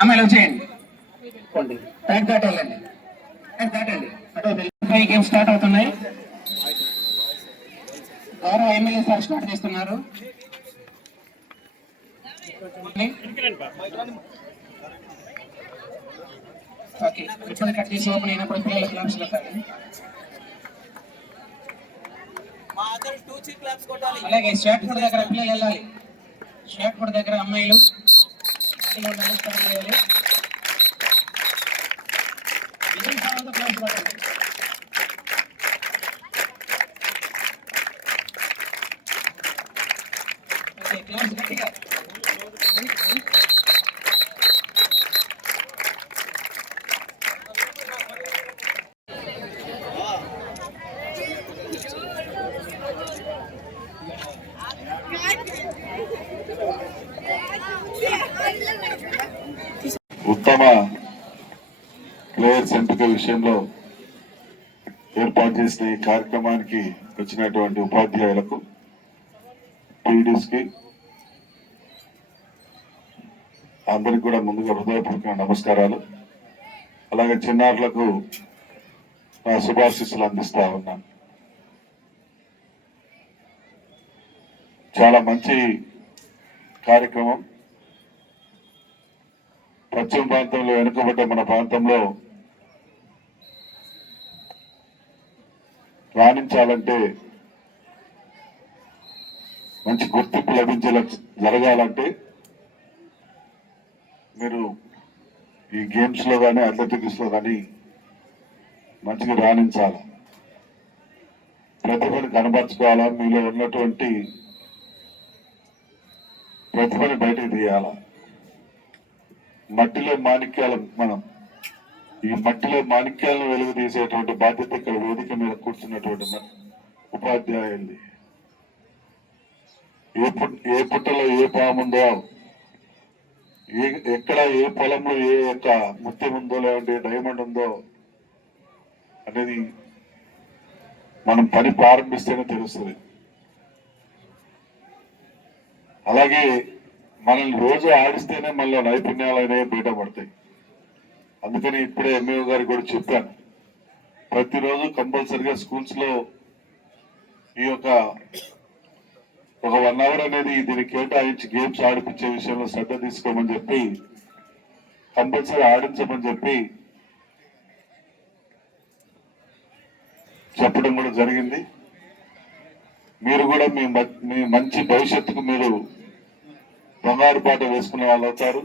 అమ్మాయిలు వచ్చేయండి. Track దాటండి, game start అవుతున్నాయి. గౌరవ ఎమ్మెల్యే సార్ స్టార్ట్ చేస్తున్నారు. ఓకే, ఇప్పుడు కట్ చేసి ఓపెన్ అయినప్పుడు పిల్లల క్లాప్స్ పెట్టాలి. అలాగే షార్ట్ ఫుడ్ దగ్గర పిల్లలు వెళ్ళాలి. షార్ట్ ఫుడ్ దగ్గర అమ్మాయిలు నమస్కారం చేయాలి. క్లాప్స్ పెట్టాలి. ఓకే, క్లాప్స్ గట్టిగా. ఉత్తమ ప్లేయర్స్ ఎంపిక విషయంలో ఏర్పాటు చేసిన ఈ కార్యక్రమానికి వచ్చినటువంటి ఉపాధ్యాయులకు, పీడీస్కి అందరికి కూడా ముందుగా హృదయపూర్వక నమస్కారాలు. అలాగే చిన్నారులకు నా శుభాశీస్సులు అందిస్తా ఉన్నాను. చాలా మంచి కార్యక్రమం. పశ్చిమ ప్రాంతంలో వెనుకబడ్డ మన ప్రాంతంలో రాణించాలంటే, మంచి గుర్తింపు లభించేలా జరగాలంటే మీరు ఈ గేమ్స్ లో కానీ అథ్లెటిక్స్ లో కానీ మంచిగా రాణించాలి, ప్రతిభను కనబరుచుకోవాలా, మీలో ఉన్నటువంటి ప్రతిభని బయటకు తీయాలా. మట్టిలో మాణిక్యాలు, మనం ఈ మట్టిలో మాణిక్యాలను వెలుగు తీసేటువంటి బాధ్యత ఇక్కడ వేదిక మీద కూర్చున్నటువంటి ఉపాధ్యాయుల్ని. ఏ పుట్టలో ఏ పాముందో, ఎక్కడ ఏ పొలంలో ఏ యొక్క ముత్యం ఉందో, లేదంటే డైమండ్ ఉందో అనేది మనం పని ప్రారంభిస్తేనే తెలుస్తుంది. అలాగే మనల్ని రోజు ఆడిస్తేనే మళ్ళీ నైపుణ్యాలు అనేవి బయటపడతాయి. అందుకని ఇప్పుడే ఎంఏఓ గారికి కూడా చెప్పాను, ప్రతిరోజు కంపల్సరిగా స్కూల్స్ లో ఈ యొక్క ఒక 1 అవర్ అనేది దీనికి కేటాయించి గేమ్స్ ఆడిపించే విషయంలో శ్రద్ధ తీసుకోమని చెప్పి, కంపల్సరీ ఆడించమని చెప్పి చెప్పడం కూడా జరిగింది. మీరు కూడా మీ మంచి భవిష్యత్తుకు మీరు బంగారు పాట వేసుకునే వాళ్ళు అవుతారు.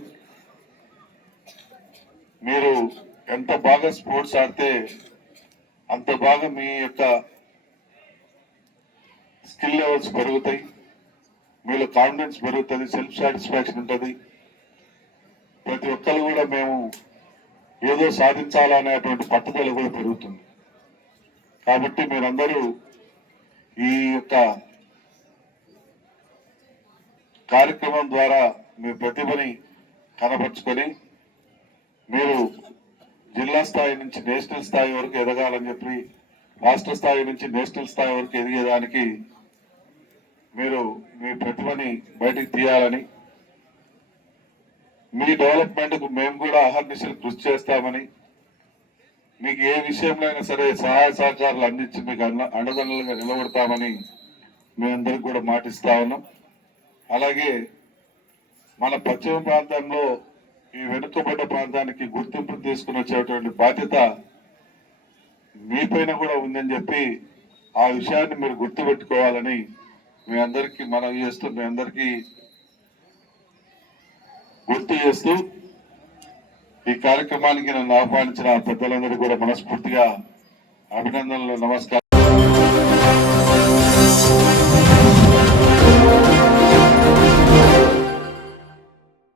మీరు ఎంత బాగా స్పోర్ట్స్ ఆడితే అంత బాగా మీ యొక్క స్కిల్ లెవెల్స్ పెరుగుతాయి, మీలో కాన్ఫిడెన్స్ పెరుగుతుంది, సెల్ఫ్ సాటిస్ఫాక్షన్ ఉంటుంది. ప్రతి ఒక్కరు కూడా మేము ఏదో సాధించాలనేటువంటి పట్టుదల కూడా పెరుగుతుంది. కాబట్టి మీరందరూ ఈ యొక్క కార్యక్రమం ద్వారా మీ ప్రతిభని కనపరుచుకొని మీరు జిల్లా స్థాయి నుంచి నేషనల్ స్థాయి వరకు ఎదగాలని చెప్పి, రాష్ట్ర స్థాయి నుంచి నేషనల్ స్థాయి వరకు ఎదిగేదానికి మీరు మీ ప్రతిభని బయటకు తీయాలని, మీ డెవలప్మెంట్కు మేము కూడా అహర్నిశలు కృషి చేస్తామని, మీకు ఏ విషయంలో అయినా సరే సహాయ సహకారాలు అందించి మీకు అండదండలుగా నిలబడతామని మీ అందరికి కూడా మాటిస్తా ఉన్నాం. అలాగే మన పశ్చిమ ప్రాంతంలో ఈ వెనుకబడ్డ ప్రాంతానికి గుర్తింపు తీసుకుని వచ్చేటువంటి బాధ్యత మీపైన కూడా ఉందని చెప్పి ఆ విషయాన్ని మీరు గుర్తుపెట్టుకోవాలని మీ అందరికీ మనవి చేస్తూ, మీ అందరికీ గుర్తు చేస్తూ, ఈ కార్యక్రమానికి నన్ను ఆహ్వానించిన పెద్దలందరికీ కూడా మనస్ఫూర్తిగా అభినందనలు, నమస్కారం.